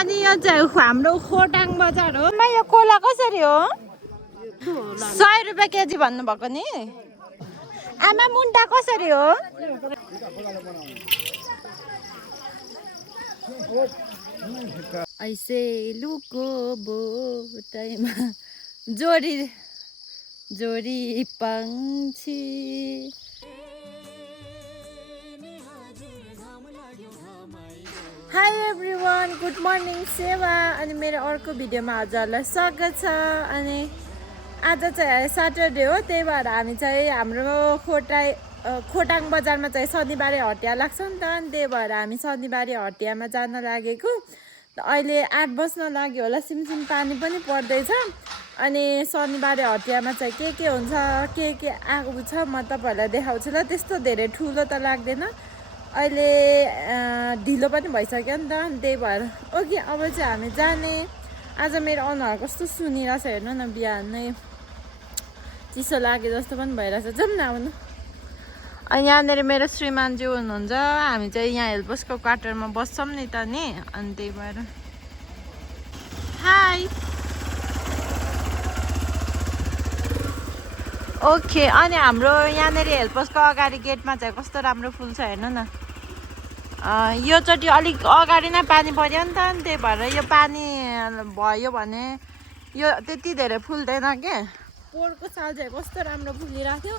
अनि यो चाहिँ हाम्रो खोटाङ बजार हो। यो कोला कसरी हो? 100 रुपियाँ केजी भन्नुभएको नि। आमा मुन्टा कसरी हो? ऐसे लुको बोटाइमा जोडी जोडी पंक्षी। हाई एभ्रिवान, गुड मर्निङ सेवा। अनि मेरो अर्को भिडियोमा हजुरहरूलाई स्वागत छ। अनि आज चाहिँ सटरडे हो, त्यही भएर हामी चाहिँ हाम्रो खोटाङ बजारमा चाहिँ शनिबारे हटिया लाग्छ नि त। अनि त्यही भएर हामी शनिबारे हटियामा जान लागेको। अहिले 8 बज्न लाग्यो होला, सिमसिम पानी पनि पर्दैछ। अनि शनिबारे हटियामा चाहिँ के हुन्छ, के आएको छ म तपाईँहरूलाई देखाउँछु ल। त्यस्तो धेरै ठुलो त लाग्दैन, अहिले ढिलो पनि भइसक्यो नि त। त्यही भएर ओके, अब चाहिँ हामी जाने। आज मेरो अनुहार कस्तो सुनिरहेछ हेर्नु न, बिहानै चिसो लागे जस्तो पनि भइरहेछ। जाउँ न आउनु। अनि यहाँनिर मेरो श्रीमानजी हुनुहुन्छ, हामी चाहिँ यहाँ हेल्पोसको क्वार्टरमा बस्छौँ नि त नि। अनि त्यही भएर हाई ओके। अनि हाम्रो यहाँनिर हेल्पोसको अगाडि गेटमा चाहिँ कस्तो राम्रो फुल छ हेर्नु न। यो चोटि अलिक अगाडि नै पानी पर्यो नि त, अनि त्यही भएर यो पानी भयो भने यो त्यति धेरै फुल्दैन के। पोहोरको साल चाहिँ कस्तो राम्रो फुलिरहेको थियो,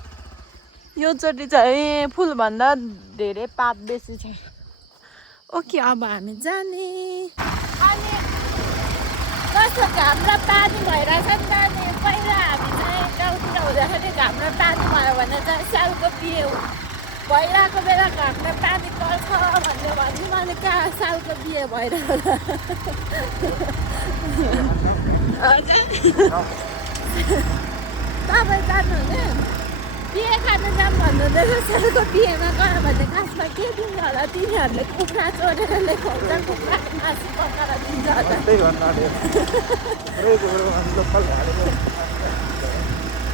यो चोटि चाहिँ फुलभन्दा धेरै पात बेसी छ। ओके, अब हामी जाने। अनि कस्तो घाम र पानी भइरहेछ नि त। अनि पहिला हामी चाहिँ गाउँतिर हुँदाखेरि घाम र पानी भयो भने चाहिँ सालको बिहे भइरहेको बेला घाम र पानी पर्छ भन्ने भन्यो। मैले कहाँ सालको बिहे भइरहेको तपाईँ जानुहुने बिहे खानु जाऊँ भन्नुहुँदैछ। सालको बिहेमा गयो भने खासमा के दिन्छ होला, तिनीहरूले कुखुरा चोरेर ल्याउँछ, कुखुरा मासु पकाएर दिन्छ होला।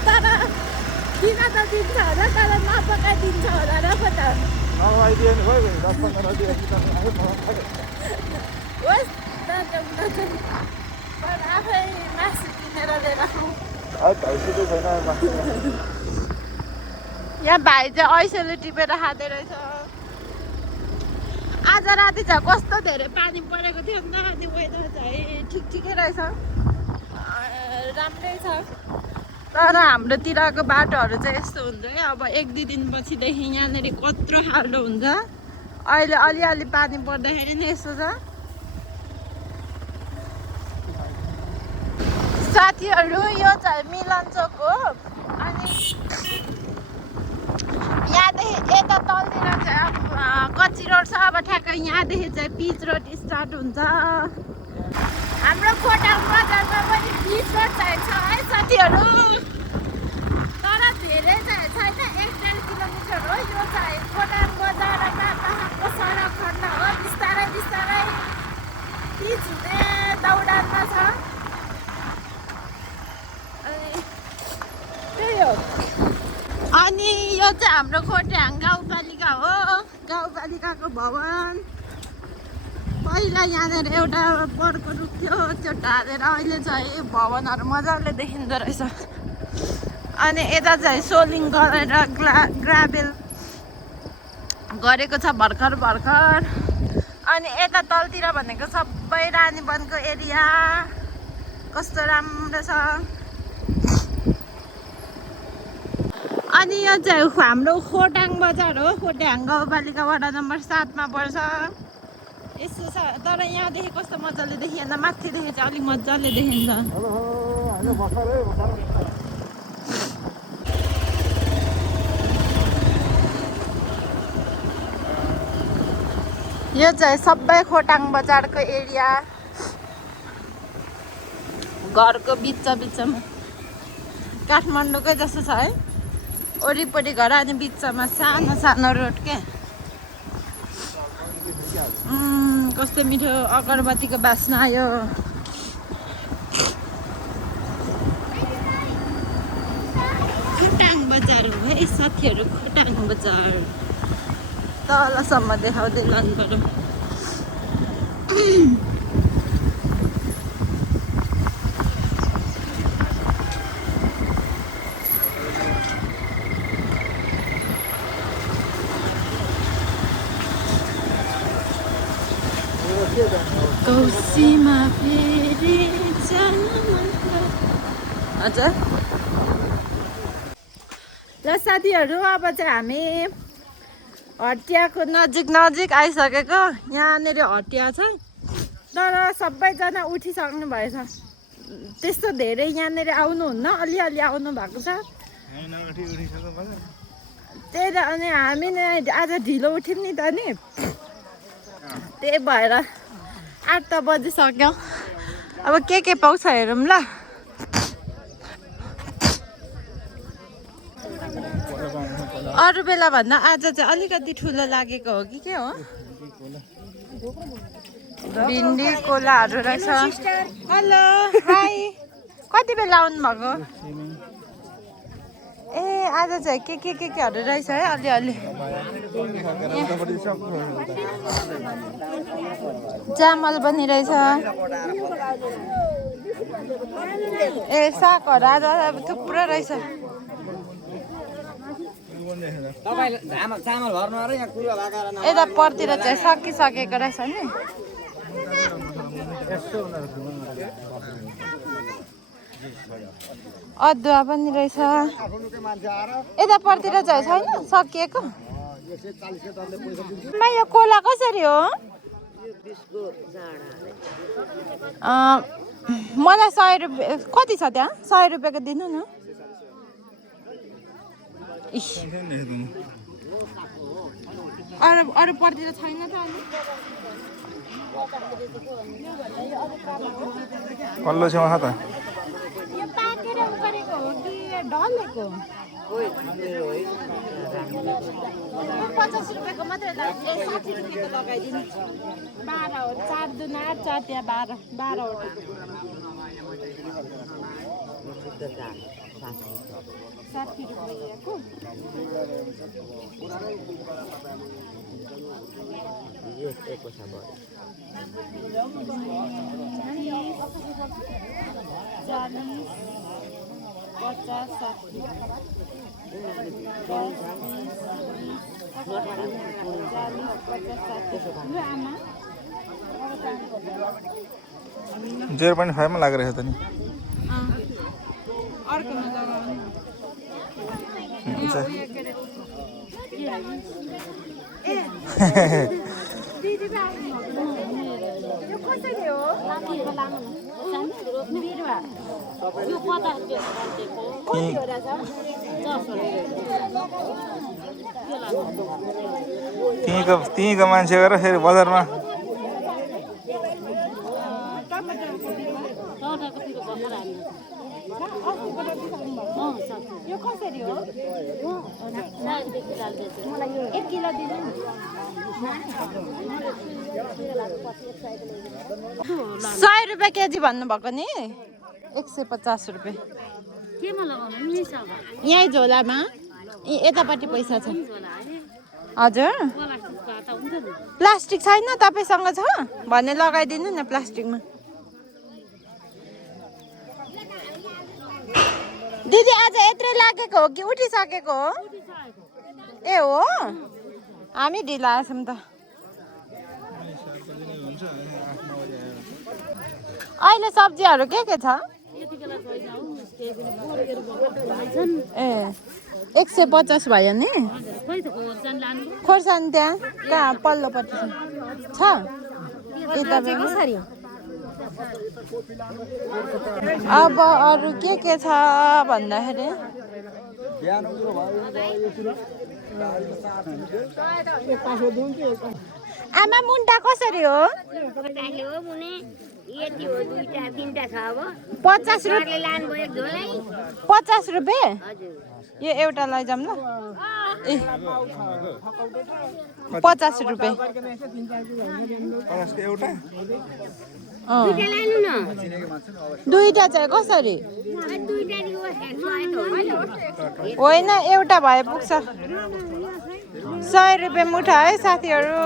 तर किन त दिन्छ होला, तर नपकाइदिन्छ होला र पो त। होस् आफै मासु किनेर लिएर आउँ। यहाँ भाइ चाहिँ ऐसेले टिपेर खाँदै रहेछ। आज राति चाहिँ कस्तो धेरै पानी परेको थियो नि त। अनि वेदर चाहिँ ठिकै रहेछ, राम्रै छ। तर हाम्रोतिरको बाटोहरू चाहिँ यस्तो हुन्छ है, अब 1-2 दिनपछिदेखि यहाँनिर कत्रो खाल्डो हुन्छ। अहिले अलिअलि पानी पर्दाखेरि नि यस्तो छ। साथीहरू, यो चाहिँ मिलन चोक हो। अनि यहाँदेखि यता तलतिर चाहिँ कच्ची रोड छ। अब ठ्याक्कै यहाँदेखि चाहिँ पिच रोड स्टार्ट हुन्छ। हाम्रो खोटाङ बजारमा पनि पिच रोड चाहिँ छ है साथीहरू, तर धेरै चाहिँ छैन, 1-1.5 किलोमिटर हो। यो चाहिँ खोटाङ बजार र मापाहाङको सडक खण्ड हो। बिस्तारै बिस्तारै पिच हुने दौडानमा छ। त्यही हो। अनि यो चाहिँ हाम्रो खोटाङ गाउँपालिका हो, गाउँपालिकाको भवन। पहिला यहाँनिर एउटा बर्को रुख थियो, त्यो ढालेर अहिले चाहिँ भवनहरू मजाले देखिँदो रहेछ। अनि यता चाहिँ सोलिङ गरेर ग्राभेल गरेको छ भर्खर भर्खर। अनि यता तलतिर भनेको सबै रानीवनको एरिया, कस्तो राम्रो छ। अनि यो चाहिँ हाम्रो खोटाङ बजार हो, खोटाङ गाउँपालिका वडा नम्बर 7 मा पर्छ। यस्तो छ, तर यहाँदेखि कस्तो मजाले देखिएन, माथिदेखि चाहिँ अलिक मजाले देखिन्छ। यो चाहिँ सबै खोटाङ बजारको एरिया, घरको बिचमा काठमाडौँकै जस्तो छ है। वरिपरि घर अनि बिचमा सानो सानो रोड के। कस्तो मिठो अगरबत्तीको बास्ना आयो। खोटाङ बजार हो है साथीहरू, खोटाङ बजार। तलसम्म देखाउँदै लानु पर्यो। कौसीमा फेरि जान मन हजुर ल साथीहरू अब चाहिँ हामी हटियाको नजिक आइसकेको यहाँनिर हटिया छ तर सबैजना उठिसक्नु भएछ त्यस्तो धेरै यहाँनिर आउनुहुन्न अलिअलि आउनु भएको छ त्यही त अनि हामी आज ढिलो उठ्यौँ नि त नि त्यही भएर 8 त बजिसक्यो अब के पाउँछ हेरौँ ल अरू बेला भन्दा आज चाहिँ अलिकति ठुलो लागेको हो कि के हो भिन्डी कोलाहरू रहेछ हेलो हाई कति बेला आउनु भएको ए आज चाहिँ केहरू रहेछ है अलिअलि चामल पनि रहेछ ए सागहरू आज थुप्रो रहेछ यता परतिर चाहिँ सकिसकेको रहेछ नि अदुवा पनि रहेछ यता परतिर चाहिँ छैन सकिएको यो कोला कसरी हो मलाई 100 रुपियाँ कति छ त्यहाँ 100 रुपियाँको दिनु न अरू पर्तिर छैन त कल्लो छेउमा छ त यो पाकेर गरेको हो कि ढलेको 50 रुपियाँको मात्रै 60 रुपियाँको लगाइदिनु 12 हो 4 दुना 4 त्यहाँ 12 हो 60 रुपियाँको जेरो पनि फाइमा लागिरहेछ त नि अर्कोमा लगाउनु यो कसरी हो बिरुवा त्यहीँको मान्छे गएर फेरि बजारमा यो कसरी हो 1 किलो दिनु 100 रुपियाँ केजी भन्नुभएको नि 150 रुपियाँ यहीँ झोलामा यतापट्टि पैसा छ हजुर प्लास्टिक छैन तपाईँसँग छ भने लगाइदिनु न प्लास्टिकमा दिदी आज यत्रै लागेको हो कि उठिसकेको हो ए हो हामी ढिला आएछौँ त अहिले सब्जीहरू के छ ए 150 भयो नि खोर्सानी त्यहाँ कहाँ पल्लोपट्टि छ ए तपाईँ अब अरू के छ भन्दाखेरि आमा मुन्टा कसरी हो 50 रुपियाँ यो एउटा लैजाऊँ ल ए 50 रुपियाँ दुईटा चाहिँ कसरी होइन एउटा भए पुग्छ 100 रुपियाँ मुठा है साथीहरू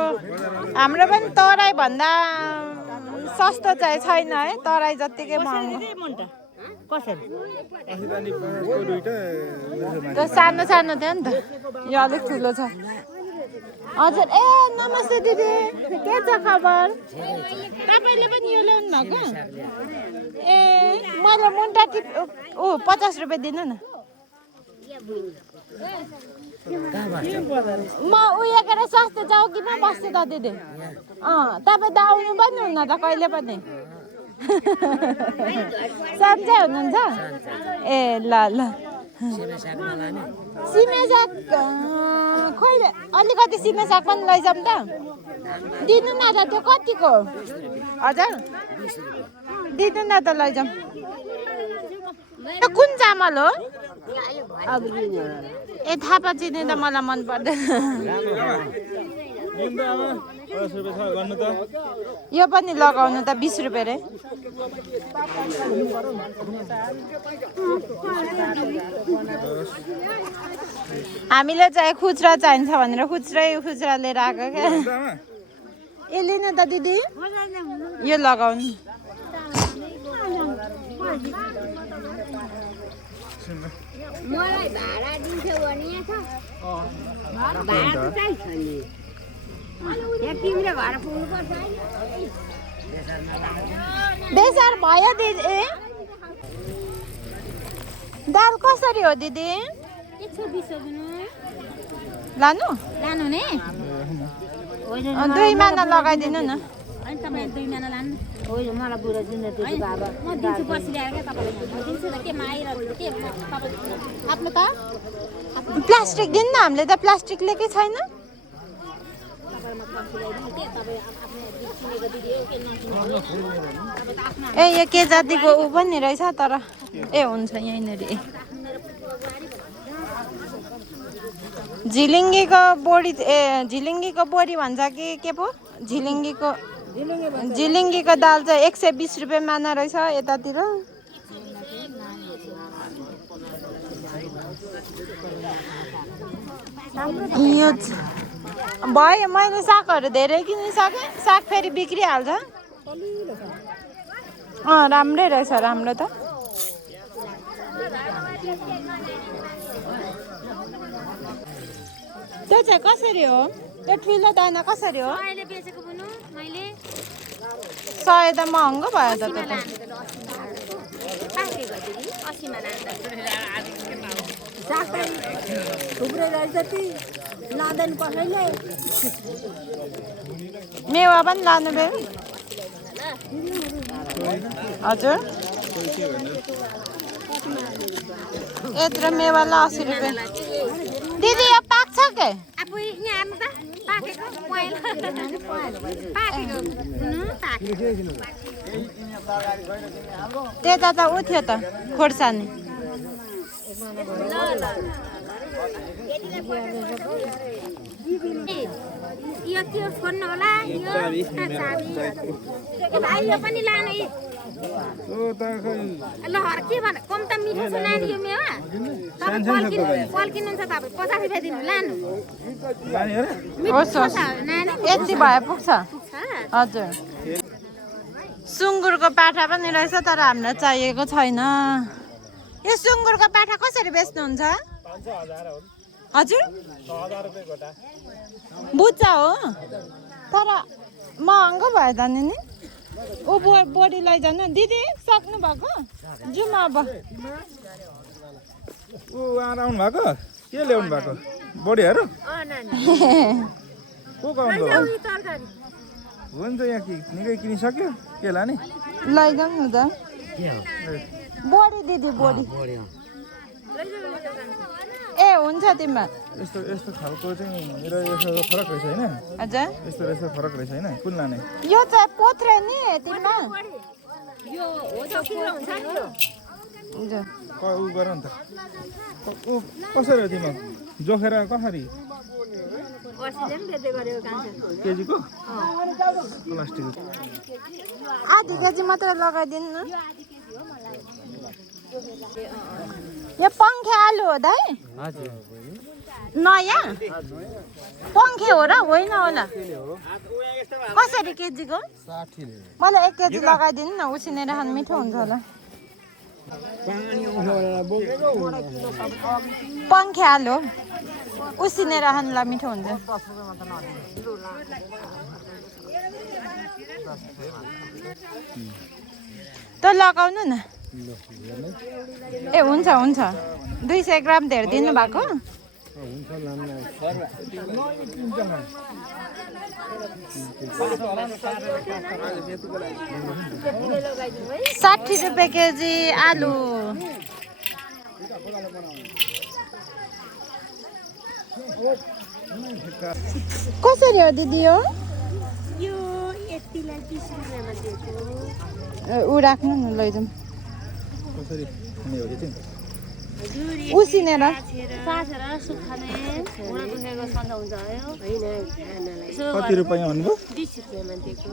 हाम्रो पनि तराई भन्दा सस्तो चाहिँ छैन है तराई जत्तिकै महँगो त्यो सानो सानो थियो नि त यो अलिक ठुलो छ हजुर ए नमस्ते दिदी के छ खबर तपाईले पनि यो ल्याउनु भएको ए मलाई मुन्टा टिप ओ 50 रुपैयाँ दिनु न म उयो गरेर सस्तो चौकीमा बस्छु त दिदी तपाईँ त आउनु पनि हुन्न त कहिले पनि सन्चै हुनुहुन्छ ए ल ल सिमे साग खोइ अलिकति सिमे साग पनि लैजाउँ त दिनु न त त्यो कतिको हजुर दिनु न त लैजाउँ कुन चामल हो ए थापा चिनी त मलाई मन पर्दैन यो पनि लगाउनु त 20 रुपैयाँ रे हामीले चाहिँ खुचरा चाहिन्छ भनेर खुचरा लिएर आएको क्या ए लिनु त दिदी यो लगाउनु मलाई भाडा दिन्छौ भने भाडा त चाहिन्छ नि यहाँ तिमीले भाडा पुग्नुपर्छ बेसार भयो दिदी दाल कसरी हो दिदी 120 दिनु लानु लानु नि 2 माना लगाइदिनु न अनि तपाईँ 2 माना लानु होइन मलाई बुढा जिन्दगी बाबा म दिन्छु पछि ल्याएर के तपाईलाई दिन्छु त के माइरहेको के तपाईँ आफ्नो त प्लास्टिक दिन्न हामीले त प्लास्टिक लिएकै छैन ए यो के जातिको ऊ पनि रहेछ तर ए हुन्छ यहीँनिर झिलिङ्गीको बोडी झिलिङ्गीको बोडी भन्छ कि के पो झिलिङ्गीको दाल चाहिँ 120 रुपैयाँ माना रहेछ यतातिर यो भयो मैले सागहरू धेरै किनिसकेँ साग फेरि बिग्रिहाल्छ राम्रै रहेछ राम्रो त त्यो चाहिँ कसरी हो त्यो ठुलो दाना कसरी हो अहिले बेचेको बुनु मैले 100 त महँगो भयो त त्यो पाकेको दिदी 80 मा लान्छ साग थुप्रै रहेछ ती लाँदैन कसैले मेवा पनि लानु भयो हजुर यत्रो मेवा ल 80 रुपैयाँ दिदी यो पाक्छ के अब यहाँ हेर्नु त पाकेको पहिला पाकेको त्यता त उ थियो त खोर्सानी यो त्यो फोड्नु होला यो भाइ यो पनि लानु ल के भन कम त मिठो छ नानी यो मेवा तपाईँ पल्किनुहुन्छ तपाईँ 50 रुपैयाँ दिनु लानु होस् होस् यति भए पुग्छ हजुर सुँगुरको पाठा पनि रहेछ तर हामीलाई चाहिएको छैन यो सुँगुरको पाठा कसरी बेच्नुहुन्छ हजुर बुझ्छ हो तर महँगो भयो त नि ऊ बोडी लैजानु दिदी सक्नु भएको जाउँ अब आउनु भएको के ल्याउनु भएको बोडीहरू को आउनु हुन्छ यहाँ कि निकै किनिसक्यो के लाने लैजाउँ न त बोडी दिदी बोडी ए हुन्छ तिमीमा यस्तो यस्तो खालको चाहिँ मेरो यसो फरक रहेछ होइन हजुर यस्तो यस्तो फरक रहेछ होइन कुन लाने यो चाहिँ पोथ्रे नि तिमीमा यो हो सकिलो हुन्छ नि यो हजुर उ गर नि त ऊ कसरी हो तिम्रो जोखेर कसरी अस्ति पनि बेच्दै गरेको कान्छ केजीको प्लास्टिक आधी केजी मात्रै लगाइदिनु न यो पङ्खे आलु हो दाइ नयाँ पङ्खे हो र होइन होला कसरी केजीको मलाई 1 केजी लगाइदिनु न उसिनेर खानु मिठो हुन्छ होला पङ्खे आलु उसिनेर खानुलाई मिठो हुन्छ त लगाउनु न ए हुन्छ हुन्छ 200 ग्राम धेरै दिनु भएको हुन्छ लान्न 60 रुपियाँ केजी आलु कसरी हो दिदी हो यो यतिलाई 20 रुपैयाँमा दिएको ऊ राख्नु न लैजाउँ कसरी खाने हो त्यो उसिनेर सासेर सुखाने घुँडा दुखेको सन्चो हुन्छ हैन कति रुपैयाँ भन्नुभयो 20 रुपैयाँमा दिएको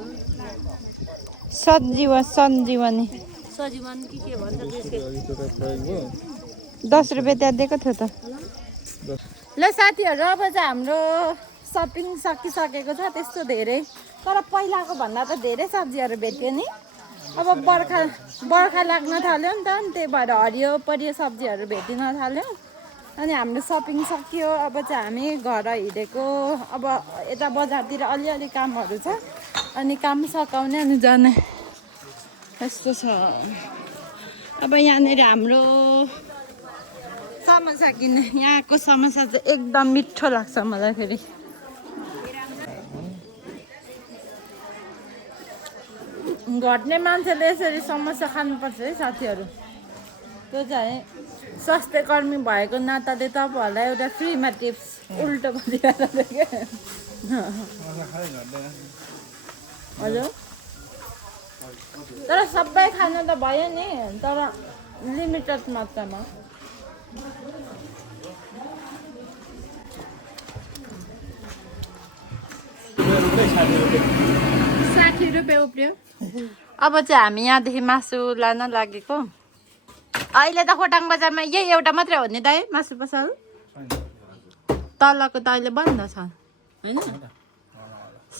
सञ्जीवनी सजीवन के भन्छ त्यसको अघि त्यो त प्रयोग भयो 10 रुपियाँ त्यहाँ दिएको थियो त ल साथीहरू अब चाहिँ हाम्रो सपिङ सकिसकेको छ त्यस्तो धेरै तर पहिलाको भन्दा त धेरै सब्जीहरू भेट्यो नि अब बर्खा लाग्न थाल्यो नि त अनि त्यही भएर हरियो परियो सब्जीहरू भेटिन थाल्यो अनि हाम्रो सपिङ सकियो अब चाहिँ हामी घर हिँडेको अब यता बजारतिर अलिअलि कामहरू छ अनि काम सकाउने अनि जाने यस्तो छ अब यहाँनिर हाम्रो समोसा किन्ने यहाँको समोसा चाहिँ एकदम मिठो लाग्छ मलाई फेरि घट्ने मान्छेले यसरी समोसा खानुपर्छ है साथीहरू त्यो चाहिँ स्वास्थ्य कर्मी भएको नाताले तपाईँहरूलाई एउटा फ्रीमा टिप्स उल्टो गरिहाल्छ क्या हजुर तर सबै खानु त भयो नि तर लिमिटेड मात्रामा 60 रुपियाँ उब्रियो अब चाहिँ हामी यहाँदेखि मासु लान लागेको अहिले त खोटाङ बजारमा यही एउटा मात्रै हो नि दाइ मासु पसल तलको त अहिले बन्द छ होइन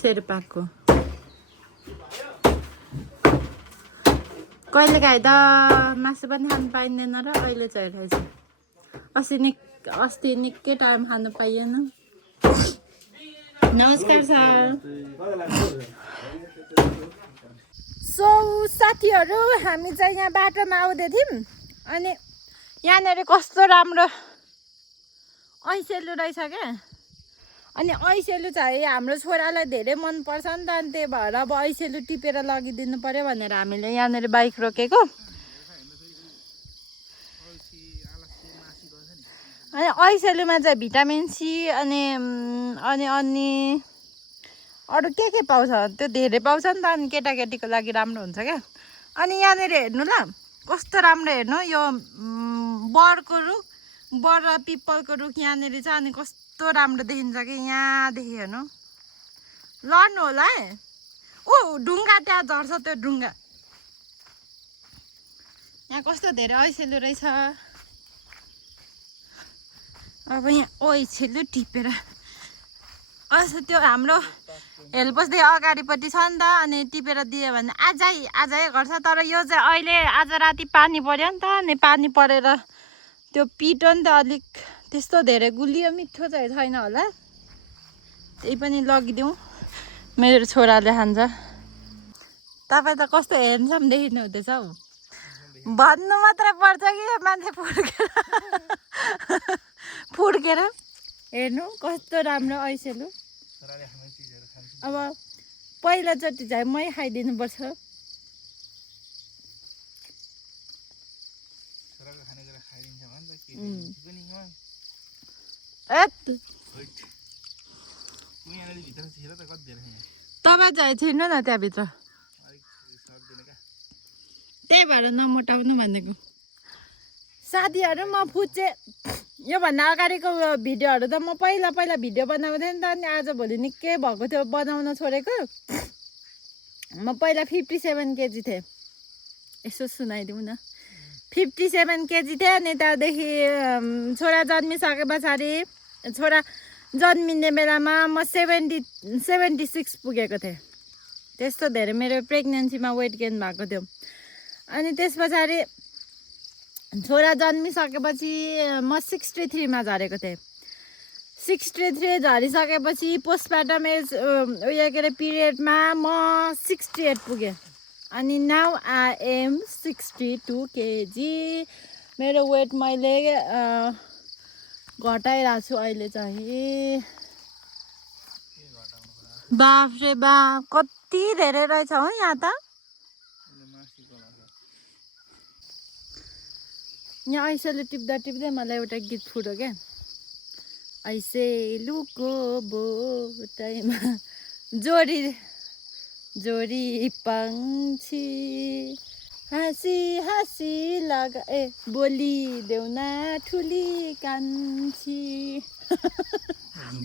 शेर्पाको कहिलेकाहीँ त मासु पनि खानु पाइँदैन र अहिले चाहिँ रहेछ अस्ति निकै टाइम खानु पाइएन नमस्कार सर सो साथीहरू हामी चाहिँ यहाँ बाटोमा आउँदै थियौँ अनि यहाँनिर कस्तो राम्रो ऐसेलु रहेछ क्या अनि ऐसेलु चाहिँ हाम्रो छोरालाई धेरै मनपर्छ नि त अनि त्यही भएर अब ऐसेलु टिपेर लगिदिनु पर्यो भनेर हामीले यहाँनिर बाइक रोकेको अनि ऐसेलुमा चाहिँ भिटामिन सी अनि अनि अनि अरू के पाउँछ त्यो धेरै पाउँछ नि त अनि केटाकेटीको लागि राम्रो हुन्छ क्या अनि यहाँनिर हेर्नु ल कस्तो राम्रो हेर्नु यो बरको रुख बर र पिपलको रुख यहाँनिर छ अनि कस्तो राम्रो देखिन्छ कि यहाँदेखि हेर्नु लड्नु होला है ऊ ढुङ्गा त्यहाँ झर्छ त्यो ढुङ्गा यहाँ कस्तो धेरै ऐसेलु रहेछ अब यहाँ ऐसेलु टिपेर अस्ति त्यो हाम्रो हेल्पसदेखि अगाडिपट्टि छ नि त अनि टिपेर दियो भने आजै गर्छ तर यो चाहिँ अहिले आज राति पानी पर्यो नि त अनि पानी परेर त्यो पिटो नि त अलिक त्यस्तो धेरै गुलियो मिठो चाहिँ छैन होला त्यही पनि लगिदिउँ मेरो छोराले खान्छ तपाईँ त कस्तो हेन्सम देखिनु हुँदैछ हौ भन्नु मात्रै पर्छ कि मान्छे फुड्केर हेर्नु कस्तो राम्रो ऐसेलु अब पहिलोचोटि चाहिँ मै खाइदिनुपर्छ तपाईँ चाहिँ छिर्नु न त्यहाँभित्र त्यही भएर नमोटाउनु भनेको साथीहरू म फुच्चे योभन्दा अगाडिको भिडियोहरू त म पहिला भिडियो बनाउँथेँ नि त अनि आजभोलि निकै भएको थियो बनाउन छोडेको म पहिला 57 केजी थिएँ यसो सुनाइदिउँ न 57 केजी थिएँ अनि त्यहाँदेखि छोरा जन्मिसके पछाडि छोरा जन्मिने बेलामा म 76 पुगेको थिएँ त्यस्तो धेरै मेरो प्रेग्नेन्सीमा वेट गेन भएको थियो अनि त्यस पछाडि छोरा जन्मिसकेपछि म 63 मा झरेको थिएँ 63 झरिसकेपछि पोस्टमार्टम एज उयो के अरे पिरियडमा म 68 पुगेँ अनि नाउ आई एम 62 केजी मेरो वेट मैले घटाइरहेको छु अहिले चाहिँ बाफ्रे बाफ कति धेरै रहेछ हो यहाँ त यहाँ ऐसेले टिप्दा टिप्दै मलाई एउटा गीत फुट्यो क्या ऐसे लुको बोटाइमा जोडी जोडी पंक्षी हाँसी हाँसी लगा बोली देउना ठुली कान्छी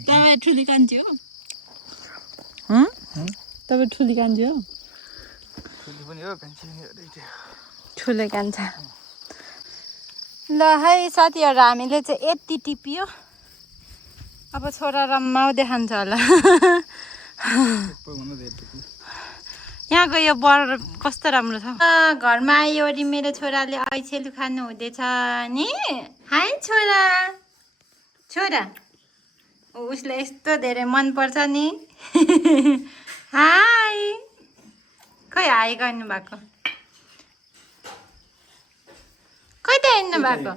तपाईँ ठुली कान्छी हो तपाईँ ठुली कान्छी हो ठुलो कान्छा ल है साथीहरू हामीले चाहिँ यति टिपियो अब छोरा रमाउँदै खान्छ होला यहाँको यो बर कस्तो राम्रो छ घरमा आयो वरि मेरो छोराले ऐसेलु खानु हुँदैछ नि हाई छोरा छोरा उसले यस्तो धेरै मनपर्छ नि हाई खै हाई गर्नु भएको खै त हिँड्नु भएको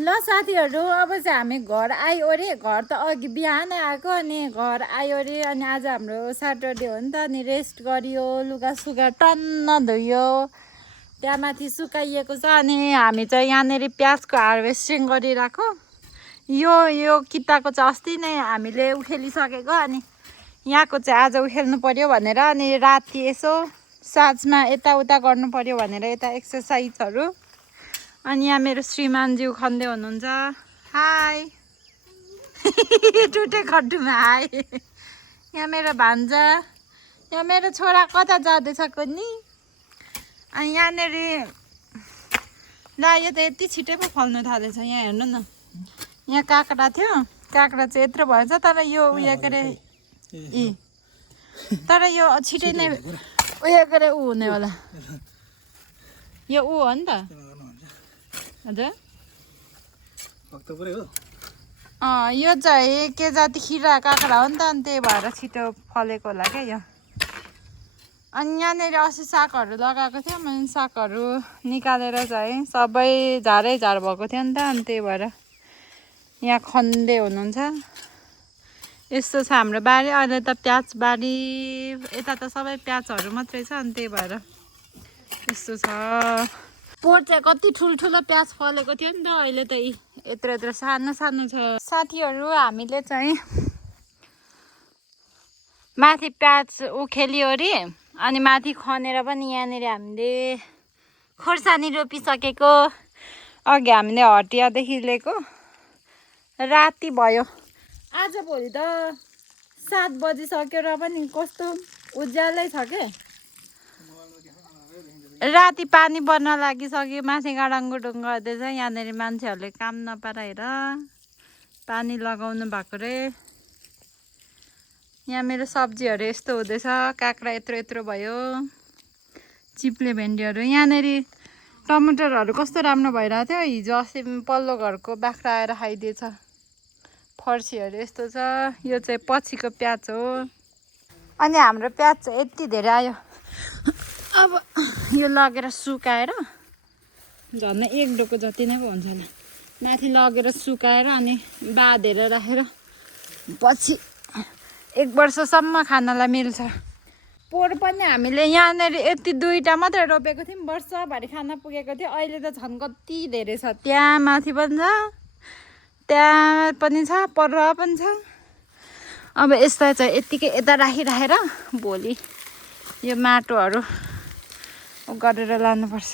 ल साथीहरू अब चाहिँ हामी घर आयो अरे घर त अघि बिहानै आएको अनि घर आयो अरे अनि आज हाम्रो सैटरडे हो नि त अनि रेस्ट गरियो लुगा सुगा टन्न धोयो त्यहाँ माथि सुकाइएको छ अनि हामी चाहिँ यहाँनिर प्याजको हार्भेस्टिङ गरिरहेको यो किताको चाहिँ अस्ति नै हामीले उखेलिसकेको अनि यहाँको चाहिँ आज उखेल्नु पर्यो भनेर अनि राति यसो साँझमा यताउता गर्नु पर्यो भनेर यता एक्सर्साइजहरू अनि यहाँ मेरो श्रीमानज्यू खन्दै हुनुहुन्छ हाई टुटे खड्डुमा हाई यहाँ मेरो भान्जा यहाँ मेरो छोरा कता जाँदैछ कुन्नी अनि यहाँनिर ल यो त यति छिटै पो फल्नु थालेछ यहाँ हेर्नु न यहाँ काँक्रा थियो काँक्रा चाहिँ यत्रो भएछ तर यो उयो के अरे तर यो छिटै नै उयो के अरे ऊ हुने होला यो ऊ हो नि त हजुर यो चाहिँ के जाति खिरा काँक्रा हो नि त अनि त्यही भएर छिटो फलेको होला क्या यो अनि यहाँनिर अस्ति सागहरू लगाएको थियो मैले सागहरू निकालेर चाहिँ सबै झारै झार भएको थियो नि त अनि त्यही भएर यहाँ खन्दै हुनुहुन्छ यस्तो छ हाम्रो बारी अहिले त प्याज बारी यता त सबै प्याजहरू मात्रै छ अनि त्यही भएर यस्तो छ पोहोर चाहिँ कति ठुल्ठुलो प्याज फलेको थियो नि त अहिले त यत्रो यत्रो सानो सानो छ साथीहरू हामीले चाहिँ माथि प्याज उखेल्यो अरे अनि माथि खनेर पनि यहाँनिर हामीले खोर्सानी रोपिसकेको अघि हामीले हटियादेखि लिएको राति भयो आज भोलि त 7 बजिसक्यो र पनि कस्तो उज्यालै छ के राति पानी पर्न लागिसक्यो माथि गाडाङगुडुङ गर्दैछ यहाँनिर मान्छेहरूले काम नपाएर पानी लगाउनु भएको रे यहाँ मेरो सब्जीहरू यस्तो हुँदैछ काँक्रा यत्रो यत्रो भयो चिप्ले भेन्डीहरू यहाँनिर टमाटरहरू कस्तो राम्रो भइरहेको थियो हिजो अस्ति पल्लो घरको बाख्रा आएर खाइदिएछ फर्सीहरू यस्तो छ यो चाहिँ पछिको प्याज हो अनि हाम्रो प्याज चाहिँ यति धेरै आयो अब यो लगेर सुकाएर झन् 1 डोको जति नै पो हुन्छ होला माथि लगेर सुकाएर अनि बाँधेर राखेर पछि 1 वर्षसम्म खानलाई मिल्छ पोहोर पनि हामीले यहाँनिर यति 2टा मात्रै रोपेको थियौँ वर्षभरि खान पुगेको थियो अहिले त झन् कति धेरै छ त्यहाँ माथि पनि छ त्यहाँ पनि छ पर पनि छ अब यसलाई चाहिँ यत्तिकै यता राखिराखेर भोलि यो माटोहरू गरेर लानुपर्छ